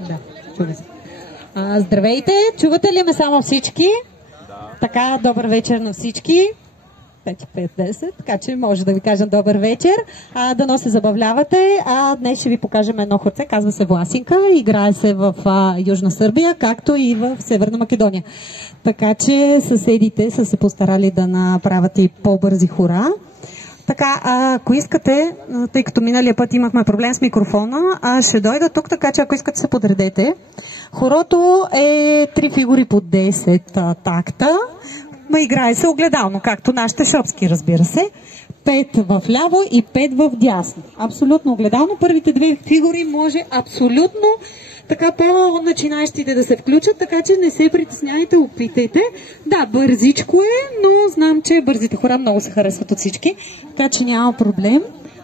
Да, чува се. Здравейте, чувате ли ме само всички? Да. Така, добър вечер на всички. 5-5-10, така че може да ви кажа добър вечер. Дано се забавлявате. Днес ще ви покажем едно хорце, казва се Власинка. Играе се в Южна Сърбия, както и в Северна Македония. Така че съседите са се постарали да направят и по-бързи хора. Така, ако искате, тъй като миналия път имахме проблем с микрофона, ще дойда тук, така че ако искате се подредете. Хорото е 3 фигури по 10 такта. Играе се огледално, както нашите шопски, разбира се. 5 в ляво и 5 в дясно. Абсолютно огледално. Първите 2 фигури може абсолютно така по-начинаещите да се включат, така че не се притесняйте, опитайте. Да, бързичко е, но знам, че бързите хора много се харесват от всички, така че няма проблем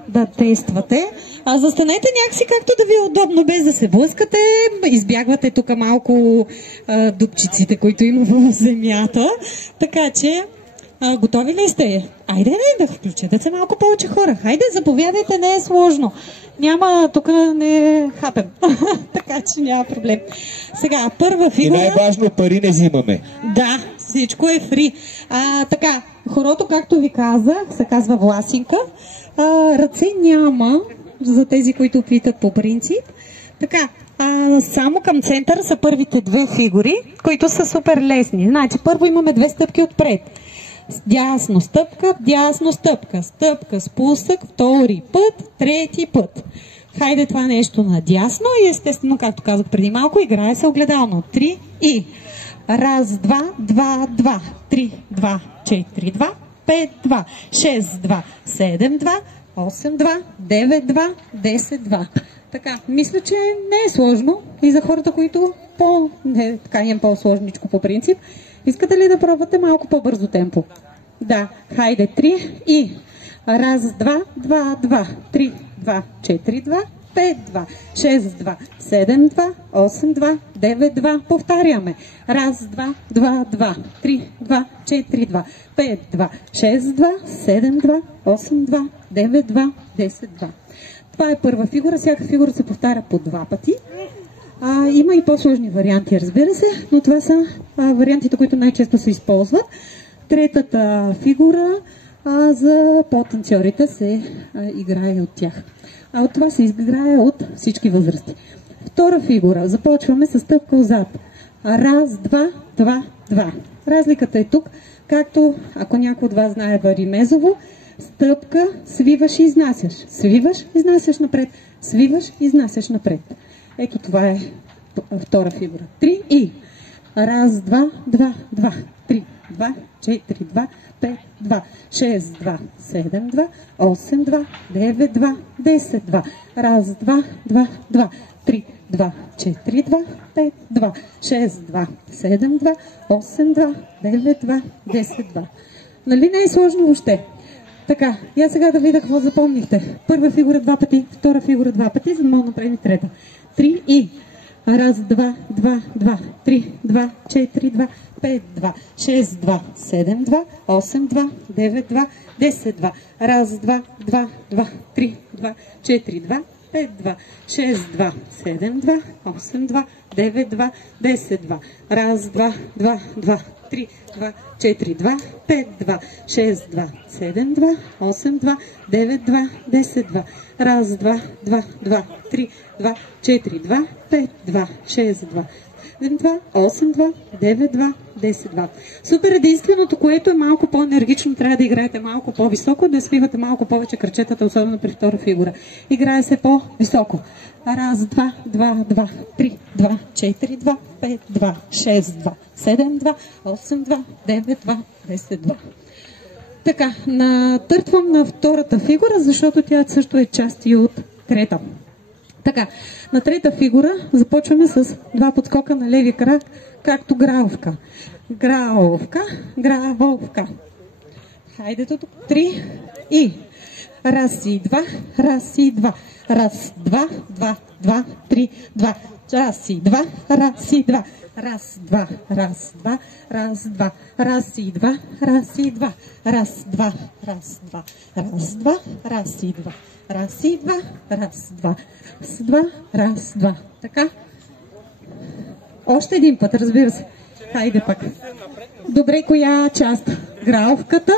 да тествате. Застанете някакси както да ви е удобно, без да се блъскате. Избягвате тук малко дупчиците, които има в земята. Така че, готови ли сте? Айде да включете се малко повече хора. Хайде, заповядайте, не е сложно. Няма, тук не хапем. Така че няма проблем. Сега, първа фигура... И най-важно, пари не взимаме. Да, всичко е фри. Така, хорото, както ви казах, се казва Власинка. Ръце няма, за тези, които питат по принцип. Така, само към центъра са първите 2 фигури, които са супер лесни. Значи, първо имаме 2 стъпки отпред. Дясно стъпка, дясно стъпка, стъпка, спусък, втори път, трети път. Хайде това нещо надясно и естествено, както казах преди малко, играе се огледално. 3 и 1, 2, 2, 2, 3, 2, 4, 2, 5, 2, 6, 2, 7, 2, 8, 2, 9, 2, 10, 2. Така, мисля, че не е сложно и за хората, които така имам по-сложничко по принцип. Искате ли да пробвате малко по-бързо темпо? Да, хайде 3 и 1, 2, 2, 2, 3, 2, 4, 2, 5, 2, 6, 2, 7, 2, 8, 2, 9, 2. Повтаряме. 1, 2, 2, 2, 3, 2, 4, 2, 5, 2, 6, 2, 7, 2, 8, 2, 9, 2, 10, 2. Това е първа фигура. Всяка фигура се повтаря по 2 пъти. Има и по-сложни варианти, разбира се, но това са вариантите, които най-често се използват. Третата фигура за по-танцорите се играе от тях. От това се играе от всички възрасти. Втора фигура. Започваме с стъпка отзад. 1, 2, 2, 2. Разликата е тук, както ако някой от вас знае Варимезово, стъпка, свиваш и изнасяш. Свиваш, изнасяш напред. Свиваш, изнасяш напред. Ето това е втора фигура. 3 и 1, 2, 2, 2, 3, 2, 4, 2, 5, 2, 6, 2, 7, 2, 8, 2, 9, 2, 10, 2, 1, 2, 2, 2, 3, 2, 4, 2, 5, 2, 6, 2, 7, 2, 8, 2, 9, 2, 10, 2. Нали не е сложно въобще? Така, я сега да видя какво запомнихте. Първа фигура 2 пъти, втора фигура 2 пъти, за да мога да направим трета. 3 и 1, 2, 2, 2, 3, 2, 4, 2, 5, 2, 6, 2, 7, 2, 8, 2, 9, 2, 10, 2, 1, 2, 2, 2, 3, 2, 4, 2, 5, 2, 6, 2, 7, 2, 8, 2, 9, 2, 10, 2, 1, 2, 2, 2, 3, 2, 4, 2, 5, 2, 6, 2, 7, 2, 8, 2, 9, 2, 10, 2, 1, 2, 2, 2, 3, 2, 4, 2, 5, 2, 6, 2, 2, 8, 2, 9, 2, 10, 2. Супер, единственото, което е малко по-енергично, трябва да играете малко по-високо, да свивате малко повече кръчетата, особено при втора фигура. Играе се по-високо. 1, 2, 2, 2, 3, 2, 4, 2, 5, 2, 6, 2, 7, 2, 8, 2, 9, 2, 10, 2. Така, натъртвам на втората фигура, защото тя също е част и от крета. Така, на трета фигура започваме с 2 подскока на леви крак, както гравовка. Гравовка, гравовка. Хайде тук. 3 и 1 и 2, 1 и 2, 1, 2, 2, 2, 3, 2, 1 и 2, 1 и 2, 1, 2, 1, 2, 1, 2, 1 и 2, 1 и 2, 1, 2, 1, 2, 1, 2, 1 и 2. Раз и два, раз, два, раз, два, раз, два. Така. Още един път, разбира се. Хайде пак. Добре, коя част? Граловката.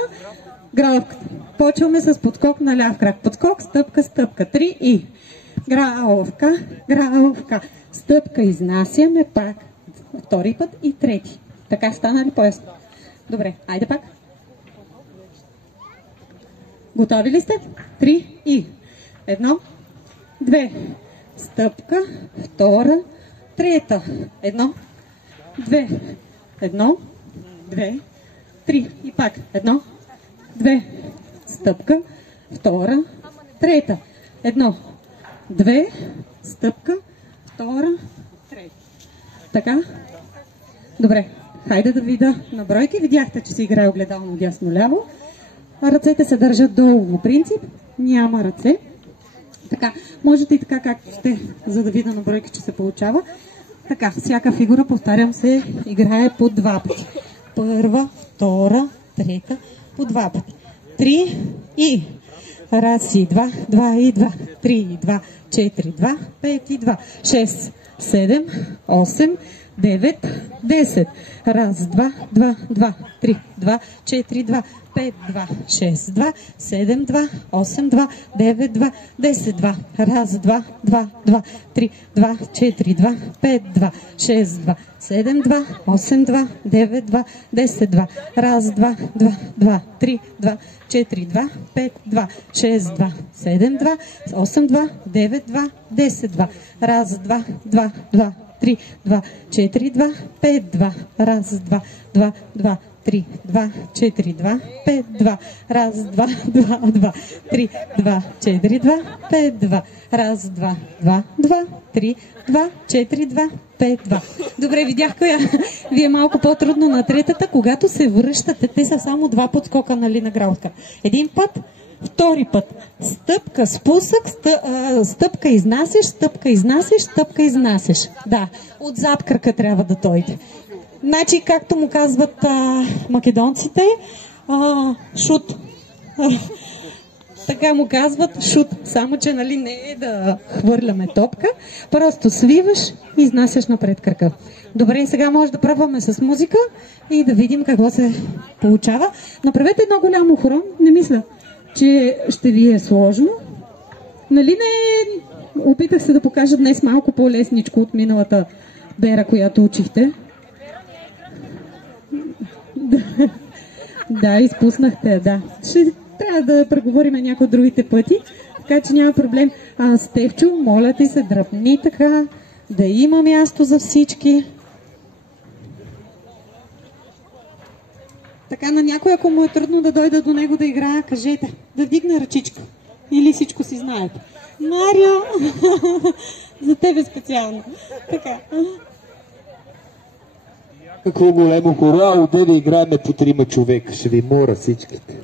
Граловката. Почваме с подскок на ляв крак. Подскок, стъпка, стъпка. 3 и. Граловка, граловка. Стъпка, изнасяме пак. Втори път и трети. Така стана ли по-ясно? Добре, айде пак. Готови ли сте? 3 и. 1, 2. Стъпка, втора, трета. 1, 2. 1, 2, 3. И пак. 1, 2. Стъпка, втора, трета. 1, 2. Стъпка, втора, трета. Така? Добре. Хайде да видя на бройки. Видяхте, че си играе огледално дясно-ляво. Ръцете се държат долу по принцип. Няма ръце. Така, можете и така както сте, за да видя на бройки, че се получава. Така, всяка фигура, повтарям, се играе по 2 пъти. Първа, втора, трета, по 2 пъти. 3 и. Раз и 2, 2 и 2, 3 и 2, 4 2, 5 и 2, 6, 7, 8, 9, 10. Раз, 2, 2, 2, 3, 2, 4, 2, 5, 2, 6, 2, 7, 2, 8, 2, 9, 2, 10, 2. Раз, 2, 2, 2, 3, 2, 4, 2, 5, 2, 6, 2, 7, 2, 8, 2, 9, 2, 10, 2. Раз, 2, 2, 2, 3, 2, 4, 2, 5, 2, 6, 2, 7, 2, 8, 2, 9, 2, 10, 2. Раз, 2, 2, 2, 3, 2, 4, 2, 5, 2. Раз, 2, 2, 2, 3, 2, 4, 2, 5, 2. Раз, 2, 2, 2, 3, 2, 4, 2, 5, 2. Раз, 2, 2, 2, 3, 2, 4, 2, 5, 2. Добре, видях коя ви е малко по-трудно на третата. Когато се връщате, те са само 2 подскока, нали, на гралка. Един път, втори път. Стъпка, спусък, стъпка изнасяш, стъпка изнасяш, стъпка изнасяш. Да, отзад кръка трябва да дойде. Значи, както му казват македонците, шут. Така му казват шут. Само, че нали не е да хвърляме топка. Просто свиваш и изнасяш напред кръка. Добре, сега може да пробваме с музика и да видим какво се получава. Направете едно голямо хорон. Не мисля, че ще ви е сложно. Нали не... Опитах се да покажа днес малко по-лесничко от миналата бера, която учихте. Да, изпуснахте, да. Ще трябва да преговорим някои от другите пъти, така че няма проблем. Стефчо, моля ти се, дръпни така, да има място за всички. Така, на някой, ако му е трудно да дойда до него да играе, кажете, да вдигне ръчичка. Или всичко си знаете. Марио! За тебе специално. Така. Какво големо хора, отде да играем по 3 човека. Ще ви мора всичките.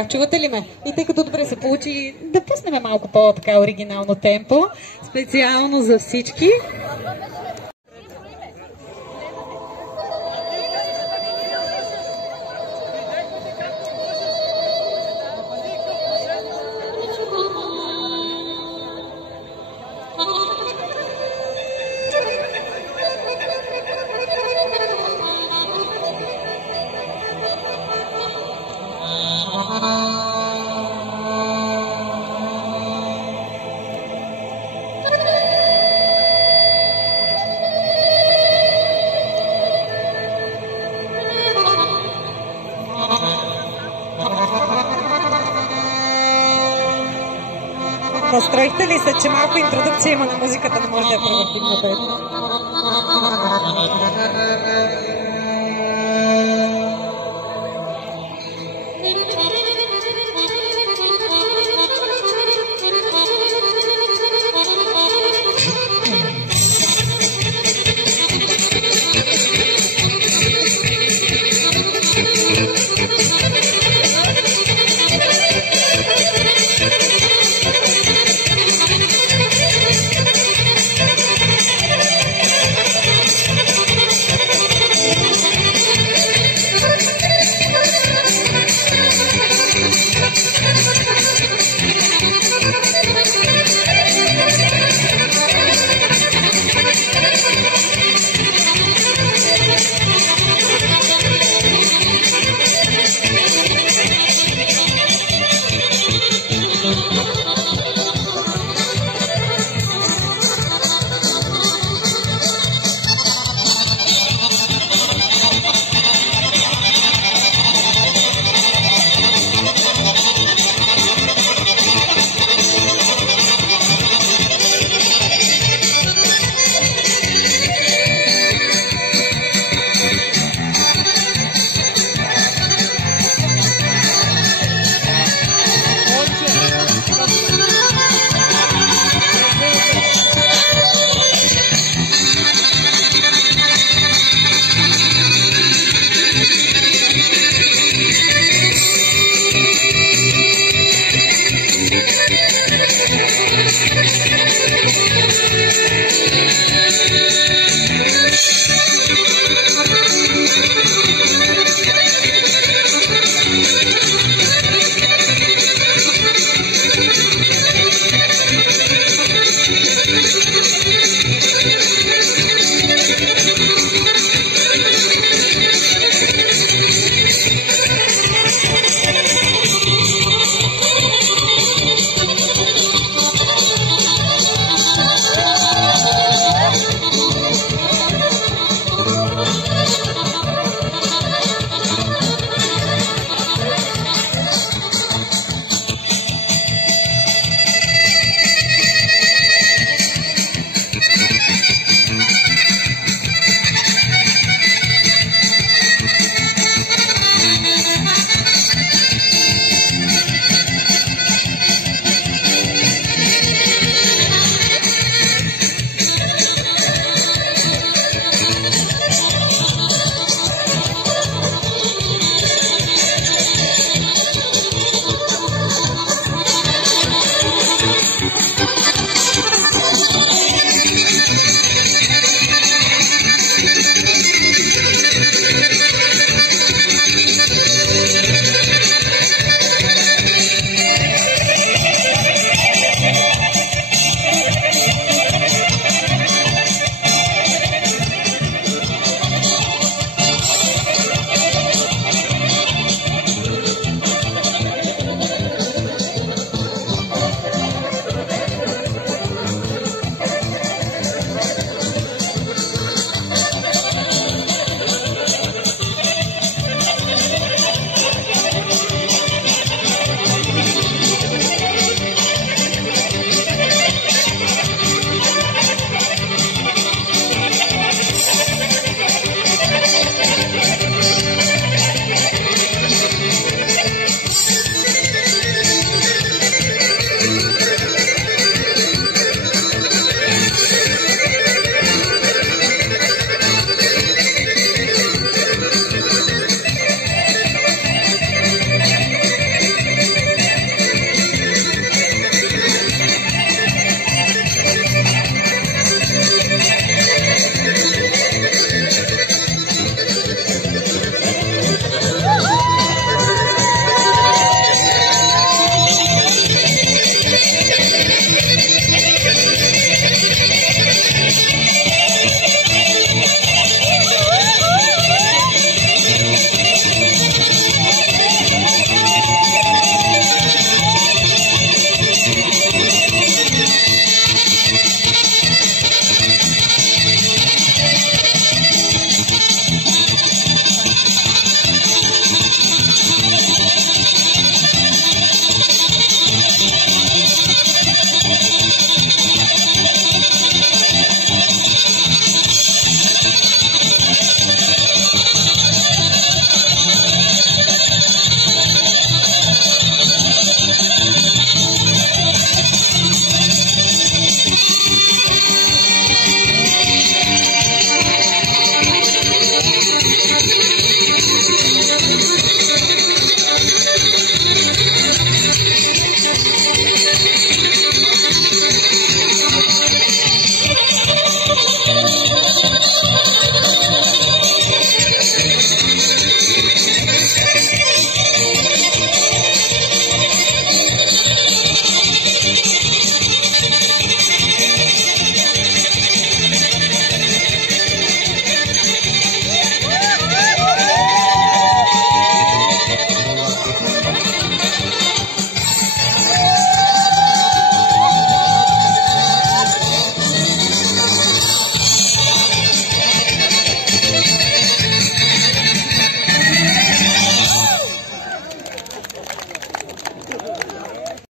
Така, чувате ли ме? И тъй като добре се получи, да пуснем малко по-така оригинално темпо, специално за всички. Настроихте ли се, че малко интродукция има на музиката, не може да я превъртим напред?